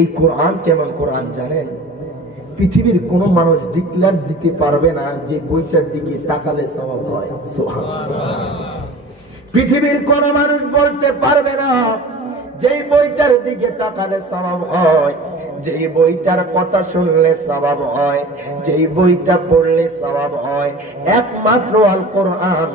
এই কোরআন কেমন কোরআন জানেন? পৃথিবীর কোন মানুষ ডিক্লেয়ার দিতে পারবে না যে বইটার দিকে তাকালে সওয়াব হয়। সুবহানাল্লাহ। পৃথিবীর কোন মানুষ বলতে পারবে না যেই বইটার দিকে তাকালে সওয়াব হয়, যেই বইটার কথা শুনলে সওয়াব হয়, যেই বইটা পড়লে সওয়াব হয়। একমাত্র আল কোরআন।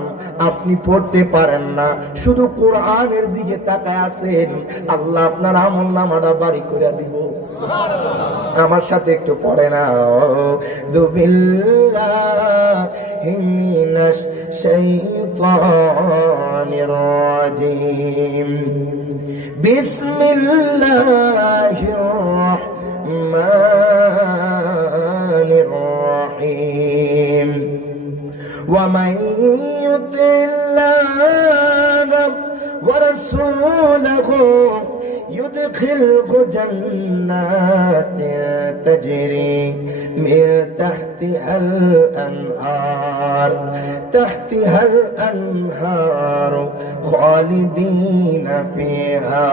আপনি পড়তে পারেন না, শুধু কোরআনের দিকে তাকায় আছেন, আল্লাহ আপনার আমলনামাটা বাড়ি করে দিব। সুবহানাল্লাহ। আমার সাথে একটু পড়ে না, বিল্লাহি মিনাশ শাইতানির রাজিম, বিসমিল্লাহির রাহমানির রাহিম, ওয়া মান ইউতিল্লাহ ওয়া রাসূলাহু يدخله جنات تجري من تحتها الأنهار خالدين فيها.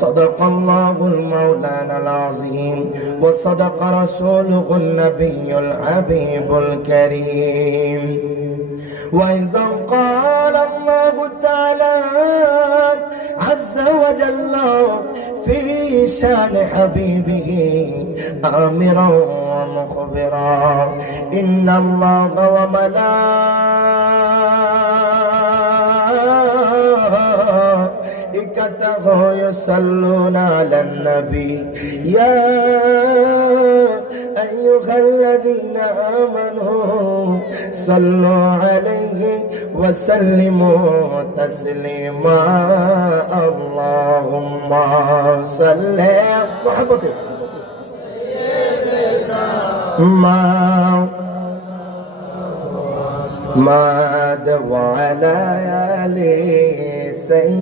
صدق الله المولانا العظيم وصدق رسوله النبي الحبيب الكريم. وإذا قال الله تعالى عز وجل في شان حبيبه آمرا ومخبرا إن الله وملائكته يصلون على النبي يا أيها الذين آمنوا صلوا عليه وسلموا تسليما. اللهم صل محمد ما وعلى آله سيدنا